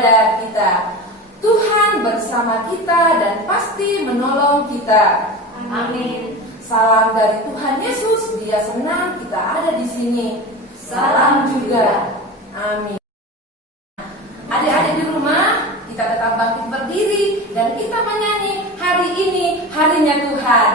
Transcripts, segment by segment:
kepada kita. Tuhan bersama kita dan pasti menolong kita. Amin. Salam dari Tuhan Yesus, Dia senang kita ada di sini. Salam juga. Amin. Adik-adik di rumah, kita tetap bangkit berdiri dan kita menyanyi hari ini harinya Tuhan.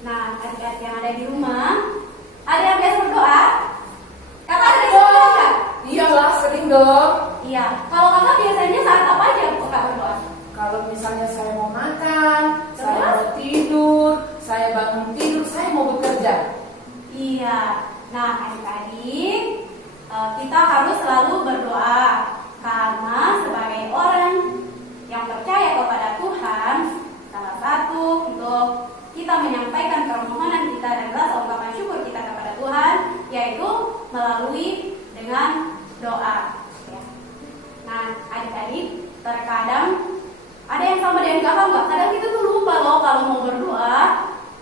Nah, adik-adik yang ada di rumah, ada yang biasa berdoa? Kakak ada berdoa nggak? Iyalah, sering dong. Iya. Kalau kakak biasanya saat apa aja kakak berdoa? Kalau misalnya saya mau makan, saya mau tidur, saya bangun tidur, saya mau bekerja. Iya. Nah, adik-adik, kita harus selalu berdoa karena sebagai orang yang percaya kepada Tuhan, salah satu untuk kita menyampaikan permohonan kita dan rasa ungkapan syukur kita kepada Tuhan, yaitu melalui dengan doa. Ya. Nah, adik-adik, terkadang ada yang sama dengan kakak nggak? Kadang kita tuh lupa loh kalau mau berdoa.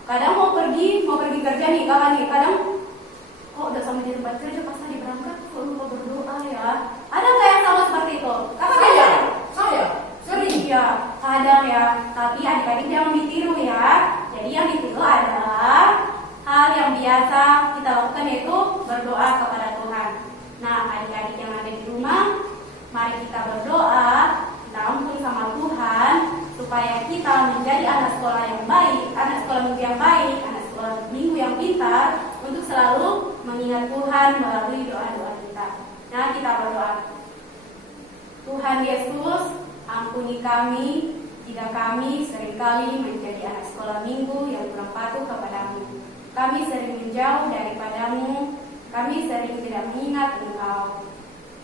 Kadang mau pergi kerja nih kakak nih. Kadang kok udah sampai di tempat kerja pas tadi berangkat kok lupa berdoa ya. Ada nggak yang sama seperti itu? Kakak Saya sering. Iya, kadang ya. Tapi adik-adik jangan ditiru ya. Jadi yang ditiru adalah hal yang biasa kita lakukan, yaitu berdoa kepada Tuhan. Nah, adik-adik yang ada di rumah, mari kita berdoa, kita ampun sama Tuhan, supaya kita menjadi anak sekolah yang baik, anak sekolah minggu yang baik, anak sekolah minggu yang pintar, untuk selalu mengingat Tuhan melalui doa-doa kita. Nah, kita berdoa. Tuhan Yesus, ampuni kami jika kami seringkali menjadi anak sekolah minggu yang kurang patuh kepadamu. Kami sering menjauh daripadamu, kami sering tidak mengingat Engkau.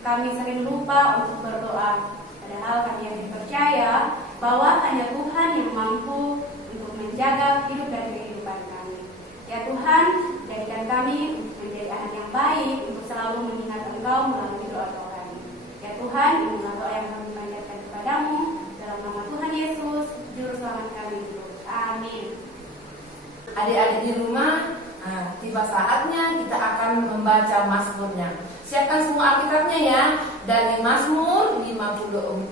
Kami sering lupa untuk berdoa, padahal kami yang percaya bahwa hanya Tuhan yang mampu untuk menjaga hidup dan kehidupan kami. Ya Tuhan, jadikan kami menjadi anak yang baik untuk selalu mengingat Engkau melalui doa-doa kami. Ya Tuhan, inilah doa yang kami panjatkan kepadamu, dalam nama Tuhan Yesus, Juru Selamat kami. Amin. Adik-adik di rumah, tiba saatnya kita akan membaca Mazmurnya. Siapkan semua Alkitabnya ya. Dari Mazmur 54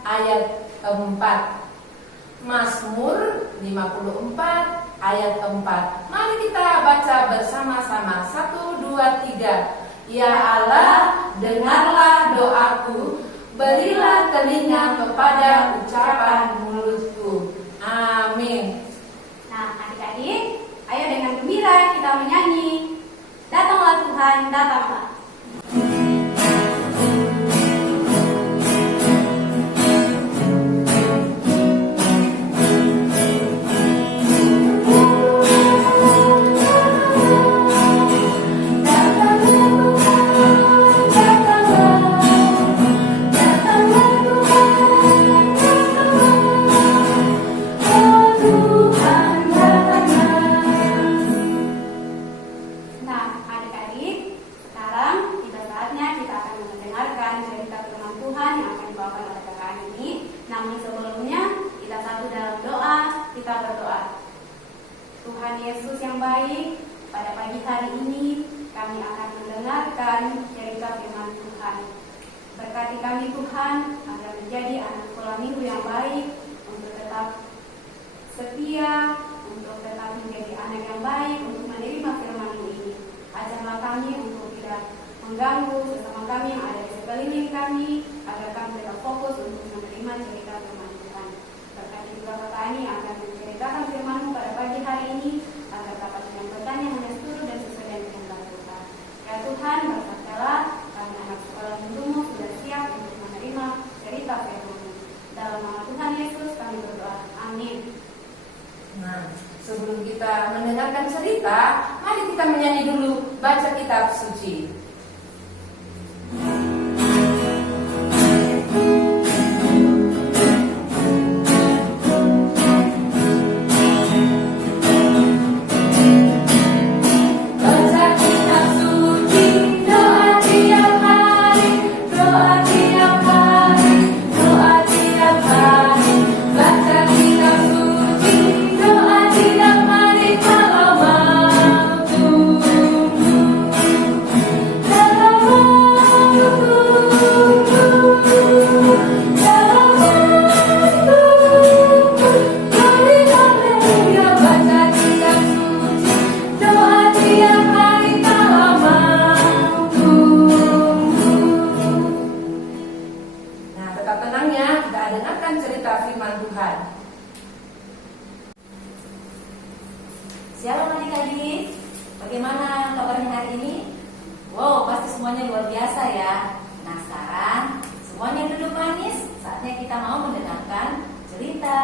ayat 4. Mazmur 54 ayat 4. Mari kita baca bersama-sama. 1, 2, 3. Ya Allah, dengarlah doaku, berilah telinga kepada ucapan mulutku. Amin. Nah, adik-adik, ayo dengan gembira kita menyanyi. Datanglah Tuhan, datanglah. kita berdoa. Tuhan Yesus yang baik, pada pagi hari ini kami akan mendengarkan cerita firman Tuhan. Berkati kami Tuhan agar menjadi anak sekolah minggu yang baik, untuk tetap setia, untuk tetap menjadi anak yang baik, untuk menerima firman ini. Ajarlah kami untuk tidak mengganggu sesama kami yang ada di sekeliling kami, agar kami tetap fokus untuk menerima cerita firman Tuhan. Berkati juga Bapak Ani yang akan menceritakan firman-Mu pada pagi hari ini, agar dapat menyampaikannya hanya seturut dan sesuai dengan kehendak Tuhan. Ya Tuhan, berkatalah kami anak sekolah minggu-Mu sudah siap untuk menerima cerita firman-Mu. Dalam nama Tuhan Yesus kami berdoa. Amin. Nah, sebelum kita mendengarkan cerita, mari kita menyanyi dulu baca kitab suci. Shalom adik-adik, bagaimana kabarnya hari ini? Wow, pasti semuanya luar biasa ya. Penasaran? Semuanya duduk manis, saatnya kita mau mendengarkan cerita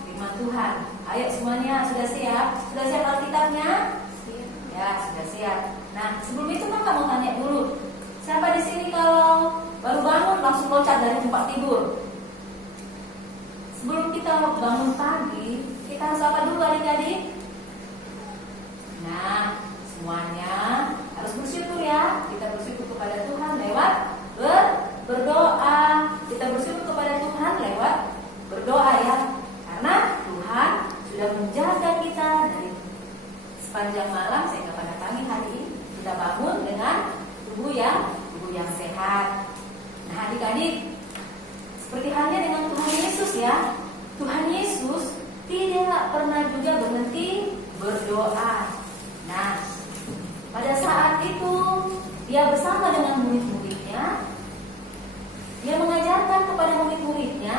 firman Tuhan. Ayo semuanya, sudah siap? Sudah siap Alkitabnya? Ya, sudah siap. Nah, sebelum itu Kakak mau tanya dulu, siapa di sini kalau baru bangun langsung loncat dari tempat tidur? Sebelum kita bangun pagi, kita harus apa dulu adik-adik? Nah, semuanya harus bersyukur ya. Kita bersyukur kepada Tuhan lewat berdoa. Kita bersyukur kepada Tuhan lewat berdoa ya. Karena Tuhan sudah menjaga kita dari sepanjang malam sehingga pada pagi hari ini kita bangun dengan tubuh yang sehat. Nah, adik-adik, seperti halnya dengan Tuhan Yesus ya. Tuhan Yesus tidak pernah juga berhenti berdoa. Nah, pada saat itu dia bersama dengan murid-muridnya, dia mengajarkan kepada murid-muridnya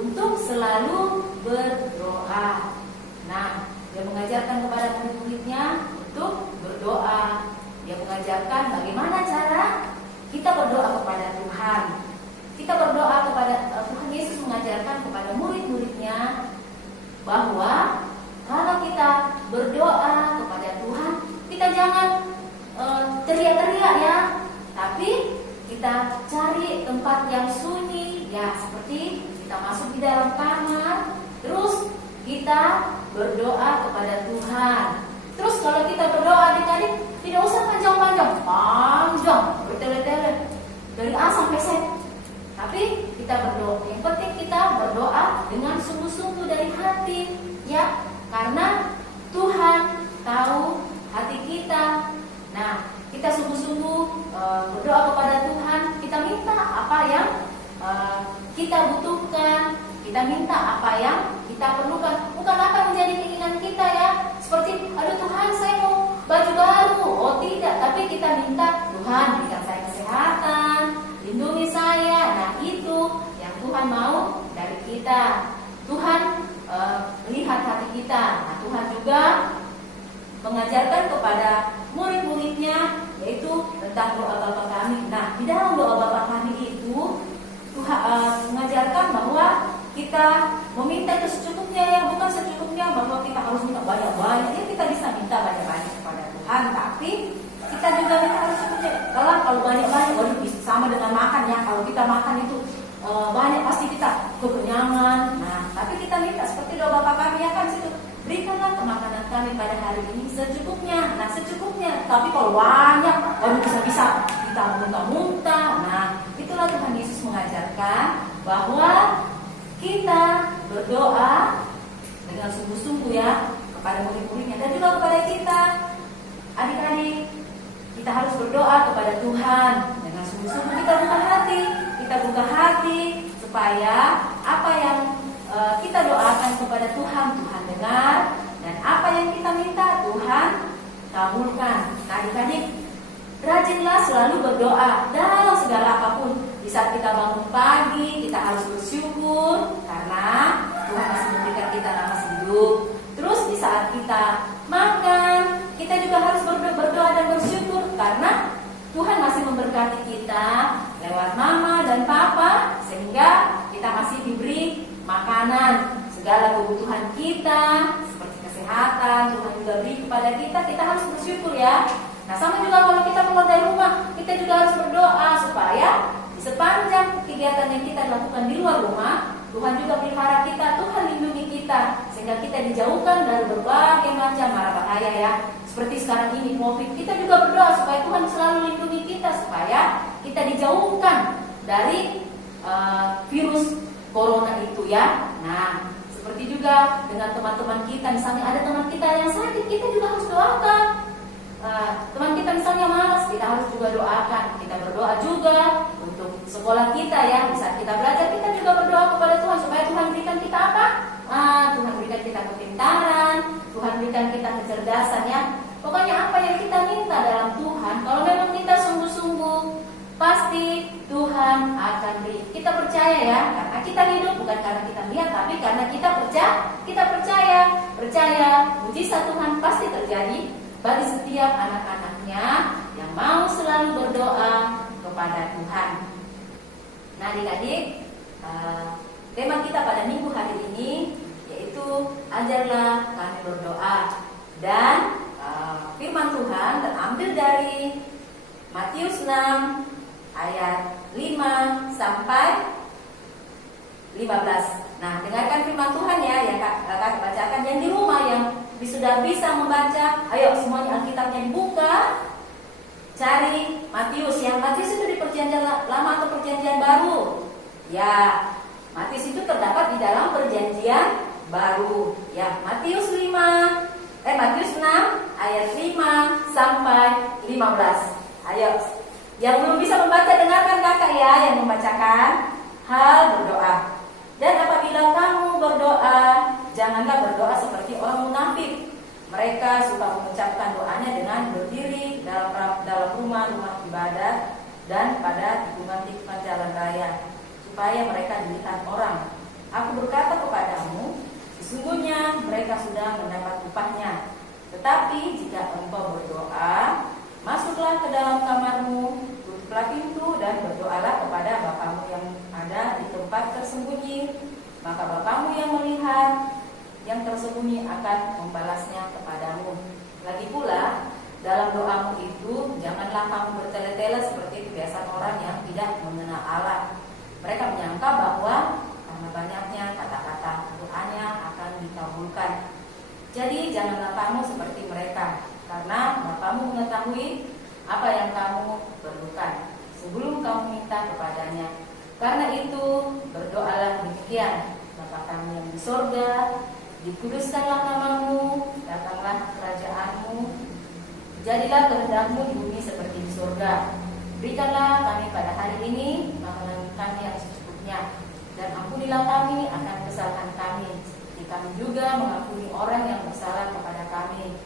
untuk selalu berdoa. Nah, dia mengajarkan kepada murid-muridnya untuk berdoa. Dia mengajarkan bagaimana cara kita berdoa kepada Tuhan. Kita berdoa kepada Tuhan Yesus mengajarkan kepada murid-muridnya bahwa kalau kita berdoa kepada Tuhan, kita jangan teriak-teriak ya, tapi kita cari tempat yang sunyi ya, seperti kita masuk di dalam kamar, terus kita berdoa kepada Tuhan. Terus kalau kita berdoa adik-adik, tidak usah panjang, bertele-tele dari A sampai Z. Tapi kita berdoa, yang penting kita berdoa dengan sungguh-sungguh dari hati ya. Karena Tuhan tahu hati kita. Nah, kita sungguh-sungguh berdoa kepada Tuhan. Kita minta apa yang kita butuhkan. Kita minta apa yang kita perlukan. Bukan apa menjadi keinginan kita ya. Seperti, aduh Tuhan saya mau baju baru. Oh tidak, tapi kita minta Tuhan berikan saya kesehatan, lindungi saya. Nah itu yang Tuhan mau dari kita. Tuhan melihat hati kita. Nah, Tuhan juga mengajarkan kepada murid-muridnya yaitu tentang doa Bapa kami. Nah, di dalam doa Bapa kami itu Tuhan mengajarkan bahwa kita meminta itu secukupnya ya, bukan secukupnya bahwa kita harus minta banyak-banyak. Ya, kita bisa minta banyak-banyak kepada Tuhan, tapi kita juga minta harus secukupnya. Kalau banyak-banyak, waduh sama dengan makan ya. Kalau kita makan itu banyak pasti kita kekenyangan. Nah, tapi kita minta seperti doa Bapa kami ya kan situ, berikanlah kemakanan kami pada hari ini secukupnya. Nah, secukupnya. Tapi kalau banyak, waduh bisa-bisa kita muntah-muntah. Nah, itulah Tuhan Yesus mengajarkan bahwa kita berdoa dengan sungguh-sungguh kepada Tuhan, Tuhan dengar, dan apa yang kita minta Tuhan kabulkan. Nah, adik-adik, rajinlah selalu berdoa dalam segala apapun. Di saat kita bangun pagi, kita harus bersyukur karena Tuhan masih memberikan kita nafas hidup. Terus di saat kita makan, kita juga harus berdoa dan bersyukur karena Tuhan masih memberkati kita lewat mama dan papa, sehingga kita masih diberi makanan. Segala kebutuhan kita seperti kesehatan Tuhan juga beri kepada kita, kita harus bersyukur ya. Nah, sama juga kalau kita keluar dari rumah, kita juga harus berdoa supaya di sepanjang kegiatan yang kita lakukan di luar rumah, Tuhan juga pelihara kita, Tuhan lindungi kita, sehingga kita dijauhkan dari berbagai macam mara bahaya ya. Seperti sekarang ini COVID, kita juga berdoa supaya Tuhan selalu lindungi kita, supaya kita dijauhkan dari virus corona itu ya. Nah, seperti juga dengan teman-teman kita, misalnya ada teman kita yang sakit, kita juga harus doakan. Teman kita misalnya malas, kita harus juga doakan. Kita berdoa juga untuk sekolah kita ya. Di saat kita belajar, kita juga berdoa kepada Tuhan supaya Tuhan berikan kita apa? Tuhan berikan kita kepintaran, Tuhan berikan kita kecerdasan ya. Pokoknya apa yang kita minta dalam Tuhan, kalau memang kita sungguh-sungguh, pasti Tuhan akan beri. Kita percaya ya, karena kita hidup bukan karena kita lihat, tapi karena kita percaya mujizat Tuhan pasti terjadi bagi setiap anak-anaknya yang mau selalu berdoa kepada Tuhan. Nah, adik-adik, tema kita pada minggu hari ini yaitu ajarlah kami berdoa, dan firman Tuhan terambil dari Matius 6 ayat 5 sampai 15. Nah, dengarkan firman Tuhan ya, yang kakak bacakan. Yang di rumah yang sudah bisa membaca, ayo semuanya Alkitabnya dibuka, cari Matius. Yang Matius itu di perjanjian lama atau perjanjian baru? Ya, Matius itu terdapat di dalam perjanjian baru. Ya, Matius 6 ayat 5 sampai 15. Ayo, yang belum bisa membaca dengarkan kakak ya yang membacakan. Hal berdoa. Dan apabila kamu berdoa, janganlah berdoa seperti orang munafik. Mereka suka mengucapkan doanya dengan berdiri dalam rumah-rumah ibadat dan pada tikungan-tikungan jalan raya, supaya mereka dilihat orang. Aku berkata kepadamu, sesungguhnya mereka sudah mendapat upahnya. Tetapi jika engkau berdoa, masuklah ke dalam kamarmu, tutuplah pintu dan berdoalah kepada Bapamu yang ada di tempat tersembunyi. Maka Bapamu yang melihat yang tersembunyi akan membalasnya kepadamu. Lagi pula, dalam doamu itu janganlah kamu bertele-tele seperti kebiasaan orang yang tidak mengenal Allah. Mereka menyangka bahwa karena banyaknya kata-kata doanya akan dikabulkan. Jadi janganlah kamu seperti mereka, karena Bapamu mengetahui apa yang kamu perlukan sebelum kamu minta kepadanya. Karena itu berdoalah demikian: Bapa kami yang di sorga, dikuduskanlah namamu, datanglah kerajaanmu, jadilah kehendakmu di bumi seperti di sorga. Berikanlah kami pada hari ini makanan kami yang secukupnya, dan ampunilah kami akan kesalahan kami, seperti kami juga mengampuni orang yang bersalah kepada kami.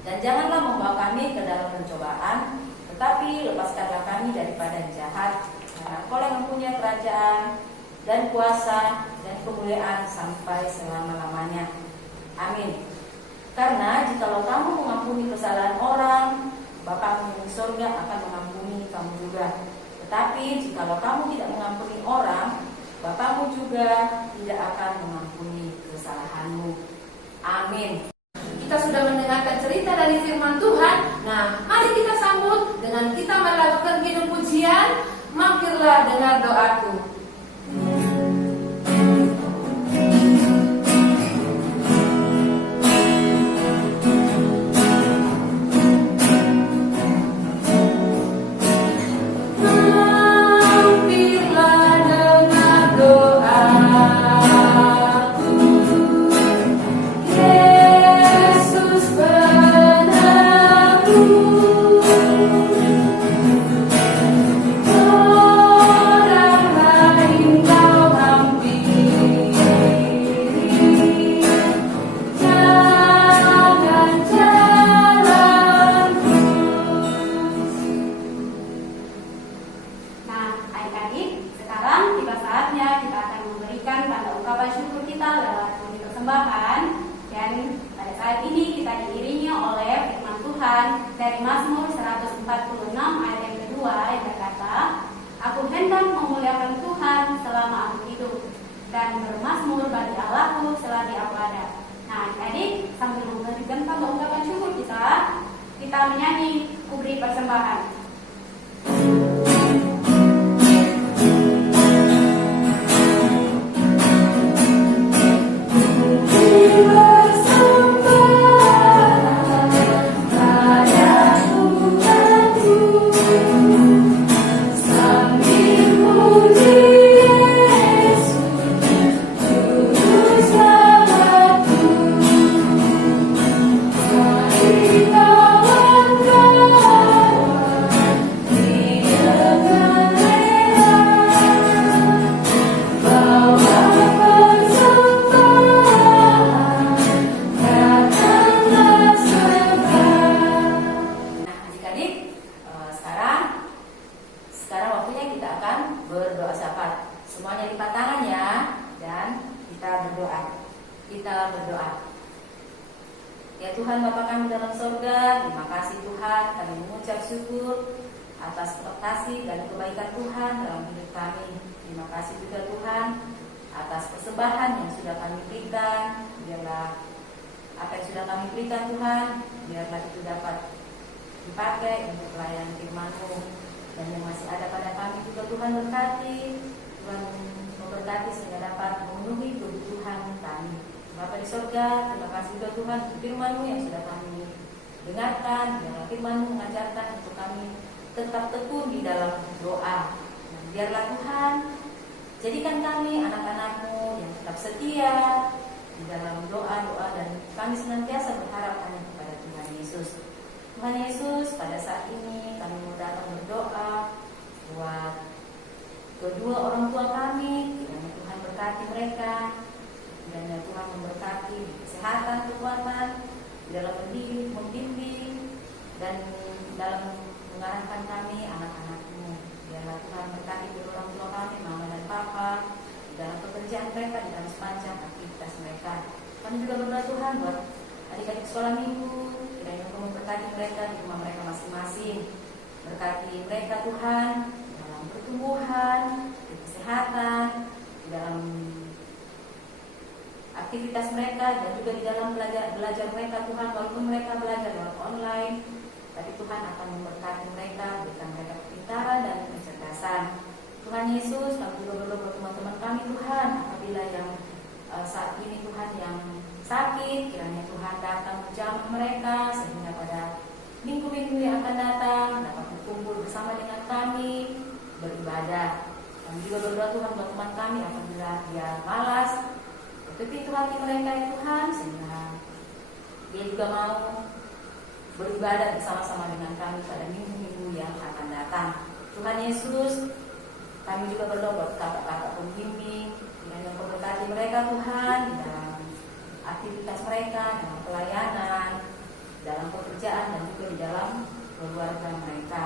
Dan janganlah membawa kami ke dalam pencobaan, tetapi lepaskanlah kami daripada yang jahat. Karena Engkau yang mempunyai kerajaan dan kuasa dan kemuliaan sampai selama-lamanya. Amin. Karena jikalau kamu mengampuni kesalahan orang, Bapamu yang di surga akan mengampuni kamu juga. Tetapi jikalau kamu tidak mengampuni orang, Bapamu juga tidak akan mengampuni kesalahanmu. Amin. Kita sudah mendengarkan cerita dari firman Tuhan. Nah, mari kita sambut dengan kita melakukan kidung pujian. Mampirlah dengar doaku. Mampirlah dengar doaku, Yesus penebus. Orang saat ini kita diiringi oleh firman Tuhan dari Mazmur 146 ayat yang kedua yang berkata, "Aku hendak memuliakan Tuhan selama aku hidup, dan bermazmur bagi Allahku selagi aku ada." Nah, jadi sambil mengajukan ungkapan syukur kita menyanyi Kuberi Persembahan. Berdoa syafaat. Semuanya lipat tangan ya, dan kita berdoa. Kita berdoa. Ya Tuhan Bapa kami dalam surga, terima kasih Tuhan, kami mengucap syukur atas kasih dan kebaikan Tuhan dalam hidup kami. Terima kasih juga Tuhan atas persembahan yang sudah kami berikan. Biarlah apa yang sudah kami berikan Tuhan, biarlah itu dapat dipakai untuk pelayanan firman-Mu. Dan yang masih ada pada kami juga Tuhan berkati, Tuhan memberkati sehingga dapat memenuhi kebutuhan kami. Bapa di surga, terima kasih juga Tuhan untuk firman-Mu yang sudah kami dengarkan. Biarlah firman-Mu mengajarkan untuk kami tetap tekun di dalam doa. Dan biarlah Tuhan jadikan kami anak-anak-Mu yang tetap setia di dalam doa-doa, dan kami senantiasa berharap hanya kepada Tuhan Yesus. Tuhan Yesus, pada saat ini kami mau datang berdoa buat kedua orang tua kami. Kiranya Tuhan berkati mereka, kiranya Tuhan memberkati kesehatan, kekuatan di dalam membimbing dan dalam mengarahkan kami anak-anak-Mu. Biarlah Tuhan berkati kedua orang tua kami, mama dan papa, di dalam pekerjaan mereka, di dalam sepanjang aktivitas mereka. Kami juga berdoa Tuhan buat adik-adik sekolah minggu, kiranya Engkau memberkati mereka di rumah mereka masing-masing. Berkati mereka Tuhan dalam pertumbuhan, di kesehatan, di dalam aktivitas mereka, dan juga di dalam belajar mereka Tuhan. Walaupun mereka belajar dalam online, tapi Tuhan akan memberkati mereka, berikan mereka kepintaran dan kecerdasan. Tuhan Yesus, kami juga berdoa buat teman-teman kami Tuhan, apabila yang saat ini Tuhan yang sakit, kiranya Tuhan datang menjamah mereka sehingga pada minggu-minggu yang akan datang dapat berkumpul bersama dengan kami beribadah. Kami juga berdoa Tuhan buat teman kami apabila dia malas, tutupi itu hati mereka ya Tuhan, sehingga dia juga mau beribadah bersama-sama dengan kami pada minggu-minggu yang akan datang. Tuhan Yesus, kami juga berdoa buat kakak-kakak pembimbing, kiranya Engkau berkati mereka Tuhan di dalam aktivitas mereka, dalam pelayanan, dalam pekerjaan, dan juga di dalam keluarga mereka.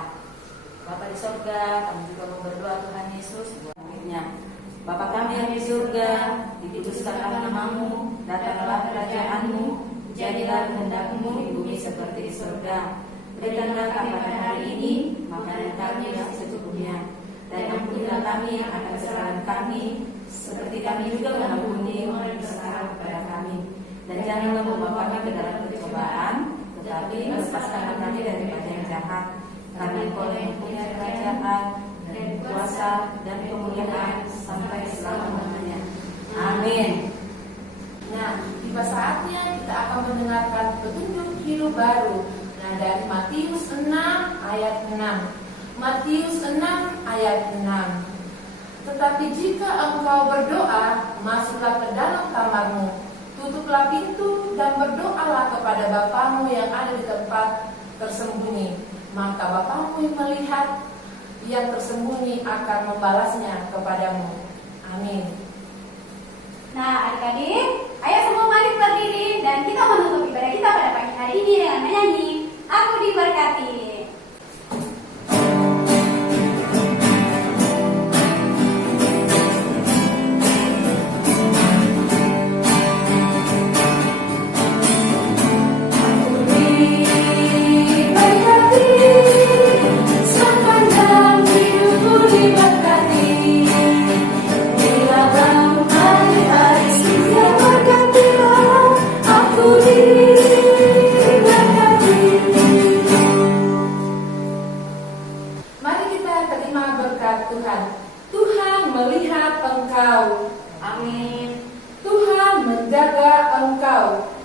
Bapa di surga, kami juga mau berdoa Tuhan Yesus buat muridnya. Bapa kami yang di surga, dikuduskanlah nama-Mu, datanglah kerajaan-Mu, jadilah kehendak-Mu di bumi seperti di surga. Berikanlah kami pada hari ini makanan kami yang secukupnya, dan ampunilah kami akan kesalahan kami, seperti kami juga mengampuni orang yang bersalah kepada kami. Dan janganlah membawa kami ke dalam pencobaan, tetapi lepaskanlah kami daripada yang jahat. Karena Engkau yang mempunyai kerajaan dan kuasa dan kemuliaan sampai selama-lamanya. Amin. Nah, tiba saatnya kita akan mendengarkan petunjuk hidup baru. Nah, dari Matius 6 ayat 6. Matius 6 ayat 6. Tetapi jika engkau berdoa, masuklah ke dalam kamarmu, tutuplah pintu dan berdoalah kepada Bapamu yang ada di tempat tersembunyi. Maka Bapamu yang melihat yang tersembunyi akan membalasnya kepadamu. Amin. Nah, adik-adik, ayo semua balik berdiri dan kita menutup ibadah kita pada pagi hari ini dengan menyanyi Aku Diberkati. tahu